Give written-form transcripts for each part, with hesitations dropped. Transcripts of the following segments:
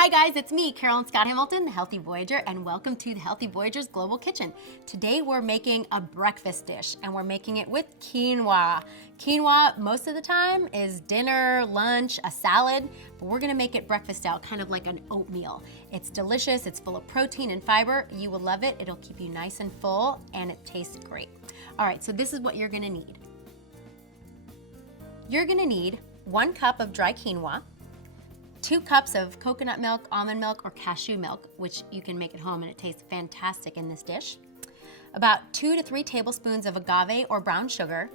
Hi guys, it's me, Carolyn Scott Hamilton, the Healthy Voyager, and welcome to the Healthy Voyager's Global Kitchen. Today we're making a breakfast dish, and we're making it with quinoa. Quinoa, most of the time, is dinner, lunch, a salad, but we're gonna make it breakfast style, kind of like an oatmeal. It's delicious, it's full of protein and fiber. You will love it. It'll keep you nice and full, and it tastes great. All right, so this is what you're gonna need. You're gonna need 1 cup of dry quinoa, 2 cups of coconut milk, almond milk, or cashew milk, which you can make at home and it tastes fantastic in this dish. About 2 to 3 tablespoons of agave or brown sugar,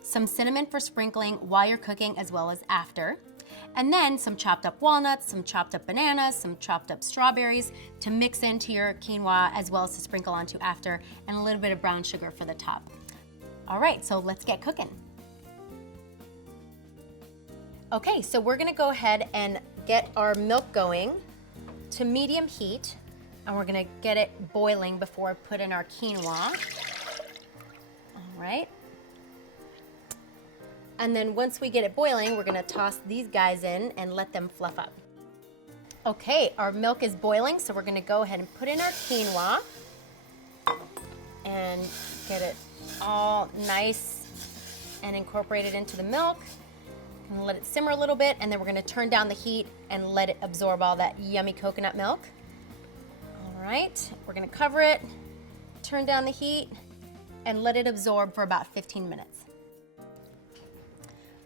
some cinnamon for sprinkling while you're cooking as well as after, and then some chopped up walnuts, some chopped up bananas, some chopped up strawberries to mix into your quinoa as well as to sprinkle onto after, and a little bit of brown sugar for the top. All right, so let's get cooking. Okay, so we're gonna go ahead and get our milk going to medium heat, and we're gonna get it boiling before I put in our quinoa. All right. And then once we get it boiling, we're gonna toss these guys in and let them fluff up. Okay, our milk is boiling, so we're gonna go ahead and put in our quinoa and get it all nice and incorporated into the milk. And let it simmer a little bit, and then we're gonna turn down the heat and let it absorb all that yummy coconut milk. All right, we're gonna cover it, turn down the heat, and let it absorb for about 15 minutes.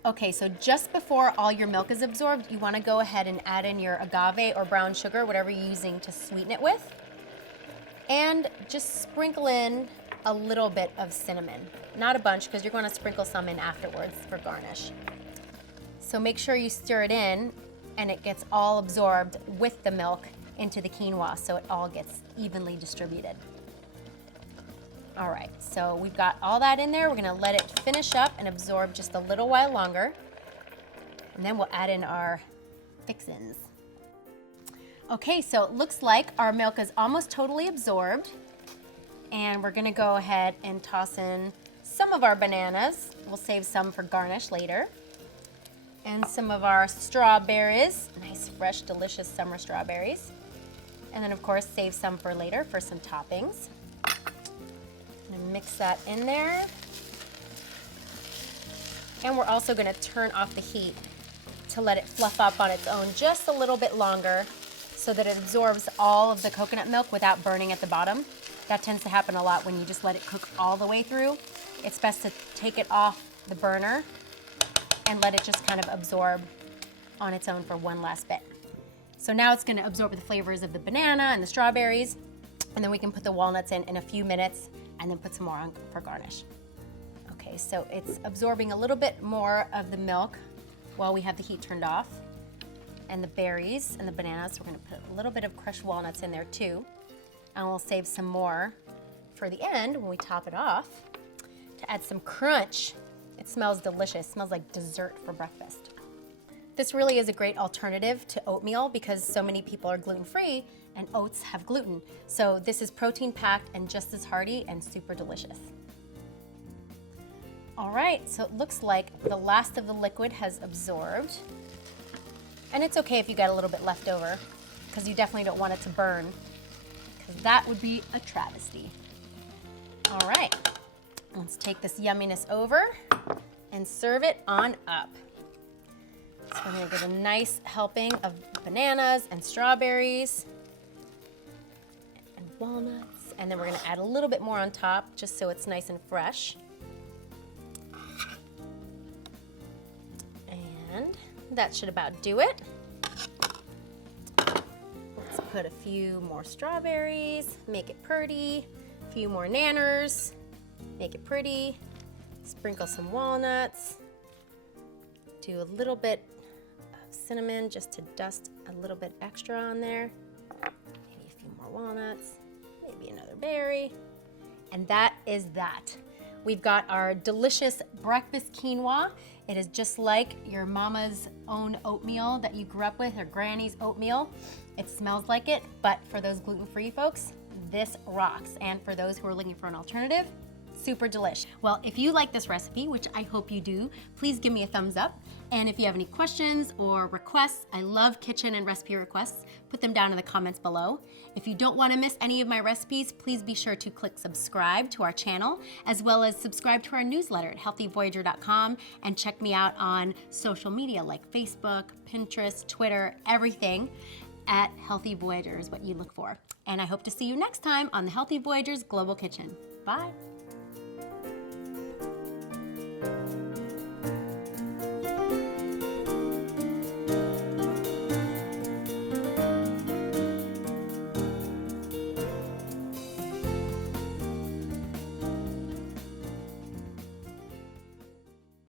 Okay, so just before all your milk is absorbed, you wanna go ahead and add in your agave or brown sugar, whatever you're using to sweeten it with, and just sprinkle in a little bit of cinnamon. Not a bunch, because you're gonna sprinkle some in afterwards for garnish. So make sure you stir it in and it gets all absorbed with the milk into the quinoa so it all gets evenly distributed. All right, so we've got all that in there. We're gonna let it finish up and absorb just a little while longer. And then we'll add in our fixins. Okay, so it looks like our milk is almost totally absorbed. And we're gonna go ahead and toss in some of our bananas. We'll save some for garnish later. And some of our strawberries, nice, fresh, delicious summer strawberries. And then of course, save some for later for some toppings. And mix that in there. And we're also gonna turn off the heat to let it fluff up on its own just a little bit longer so that it absorbs all of the coconut milk without burning at the bottom. That tends to happen a lot when you just let it cook all the way through. It's best to take it off the burner and let it just kind of absorb on its own for one last bit. So now it's gonna absorb the flavors of the banana and the strawberries, and then we can put the walnuts in a few minutes and then put some more on for garnish. Okay, so it's absorbing a little bit more of the milk while we have the heat turned off, and the berries and the bananas. We're gonna put a little bit of crushed walnuts in there too, and we'll save some more for the end when we top it off to add some crunch. It smells delicious, smells like dessert for breakfast. This really is a great alternative to oatmeal because so many people are gluten-free and oats have gluten. So this is protein-packed and just as hearty and super delicious. All right, so it looks like the last of the liquid has absorbed. And it's okay if you got a little bit left over because you definitely don't want it to burn because that would be a travesty. All right. Let's take this yumminess over and serve it on up. So we're gonna get a nice helping of bananas and strawberries and walnuts, and then we're gonna add a little bit more on top just so it's nice and fresh. And that should about do it. Let's put a few more strawberries, make it pretty, a few more nanners. Make it pretty, sprinkle some walnuts, do a little bit of cinnamon just to dust a little bit extra on there, maybe a few more walnuts, maybe another berry, and that is that. We've got our delicious breakfast quinoa. It is just like your mama's own oatmeal that you grew up with, or granny's oatmeal. It smells like it, but for those gluten-free folks, this rocks. And for those who are looking for an alternative, super delish. Well, if you like this recipe, which I hope you do, please give me a thumbs up. And if you have any questions or requests, I love kitchen and recipe requests, put them down in the comments below. If you don't want to miss any of my recipes, please be sure to click subscribe to our channel, as well as subscribe to our newsletter at healthyvoyager.com, and check me out on social media like Facebook, Pinterest, Twitter, everything at Healthy Voyager is what you look for. And I hope to see you next time on the Healthy Voyagers Global Kitchen. Bye.